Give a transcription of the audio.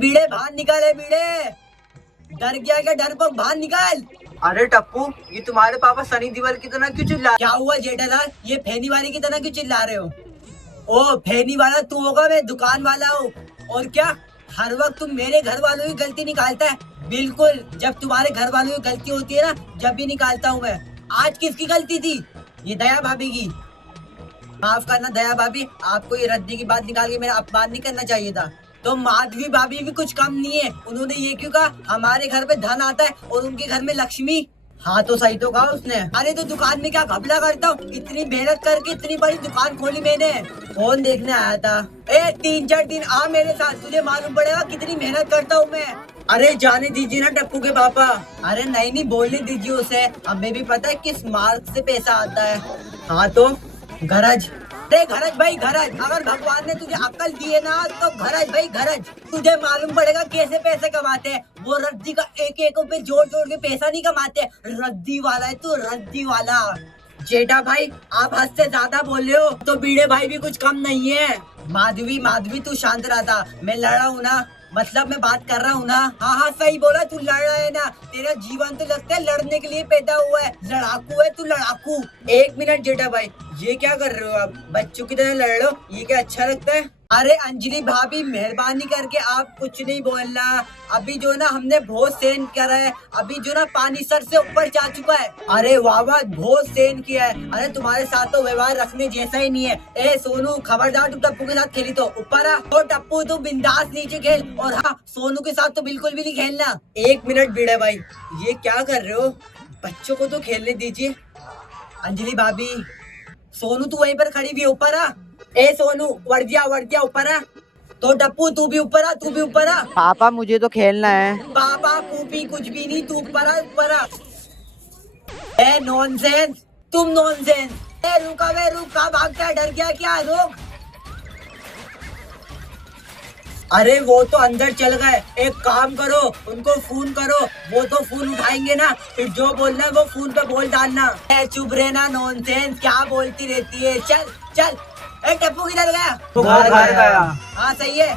बीड़े बाहर निकाल, बीड़े डर गया क्या? डरपोक बाहर निकाल। अरे टप्पू, ये तुम्हारे पापा सनी देओल की तरह क्यों चिल्ला? क्या हुआ जेठालाल, ये फैनी वाले की तरह क्यों चिल्ला रहे हो? ओ फैनी वाला तू होगा, मैं दुकान वाला हूँ। और क्या हर वक्त तुम मेरे घर वालों की गलती निकालता है? बिल्कुल, जब तुम्हारे घर वालों की गलती होती है ना, जब भी निकालता हूँ मैं। आज किसकी गलती थी? ये दया भाभी की। माफ करना दया भाभी, आपको ये रद्दी की बात निकाल के मेरा अपमान नहीं करना चाहिए था। तो माधवी भाभी भी कुछ कम नहीं है, उन्होंने ये क्यों कहा हमारे घर पे धन आता है और उनके घर में लक्ष्मी। हाँ तो सही तो कहा उसने। अरे तो दुकान में क्या घपला करता हूँ, इतनी मेहनत करके इतनी बड़ी दुकान खोली मैंने। फोन देखने आया था। 3-4 दिन आ मेरे साथ, तुझे मालूम पड़ेगा कितनी मेहनत करता हूँ मैं। अरे जाने दीजिए ना टप्पू के पापा। अरे नहीं बोलने दीजिए उसे, हमें भी पता है किस मार्ग से पैसा आता है। हाँ तो घरज, अरे घरज भाई घरज, अगर भगवान ने तुझे अक्ल दी है ना तो घरज भाई घरज, तुझे मालूम पड़ेगा कैसे पैसे कमाते हैं। वो रद्दी का एक एक पे जोड़ जोड़ के पैसा नहीं कमाते, रद्दी वाला है तू, रद्दी वाला। जेठा भाई आप हद से ज्यादा बोल रहे हो, तो बीड़े भाई भी कुछ कम नहीं है। माधवी तू शांत रहा था, मैं लड़ रहा हूँ ना, मतलब मैं बात कर रहा हूँ ना। हाँ सही बोला, तू लड़ रहा है ना, तेरा जीवन तो लगता है लड़ने के लिए पैदा हुआ है, लड़ाकू है तू लड़ाकू। 1 मिनट जेठा भाई, ये क्या कर रहे हो आप? बच्चों की तरह लड़ लो, ये क्या अच्छा लगता है? अरे अंजलि भाभी मेहरबानी करके आप कुछ नहीं बोलना। अभी जो ना हमने बहुत सहन करा है, अभी जो ना पानी सर से ऊपर जा चुका है। अरे वाह बहुत सहन किया है। अरे तुम्हारे साथ तो व्यवहार रखने जैसा ही नहीं है। ए सोनू खबरदार, तू टप्पू के साथ खेली तो ऊपर आ। तो टप्पू तू बिंदास नीचे खेल, और हाँ सोनू के साथ तो बिल्कुल भी नहीं खेलना। 1 मिनट बीड़े भाई, ये क्या कर रहे हो? बच्चों को तो खेलने दीजिए। अंजलि भाभी, सोनू तू वहीं पर खड़ी भी, ऊपर आ। ए सोनू वर्दिया ऊपर आ। तो टप्पू तू भी ऊपर आ, तू भी ऊपर आ। पापा मुझे तो खेलना है। पापा पूपी कुछ भी नहीं, तू ऊपर आ ऊपर आ। ए नॉनसेंस, तुम नॉनसेंस। ए रुका वे, रुक, कहाँ भागता है? डर गया क्या? रुक। अरे वो तो अंदर चल गए, एक काम करो उनको फोन करो, वो तो फोन उठाएंगे ना, फिर जो बोलना है वो फोन पे बोल डालना। चुप रहना नॉनसेंस, क्या बोलती रहती है। चल चल। ए टप्पू किधर गया? तो घर गया। हाँ सही है,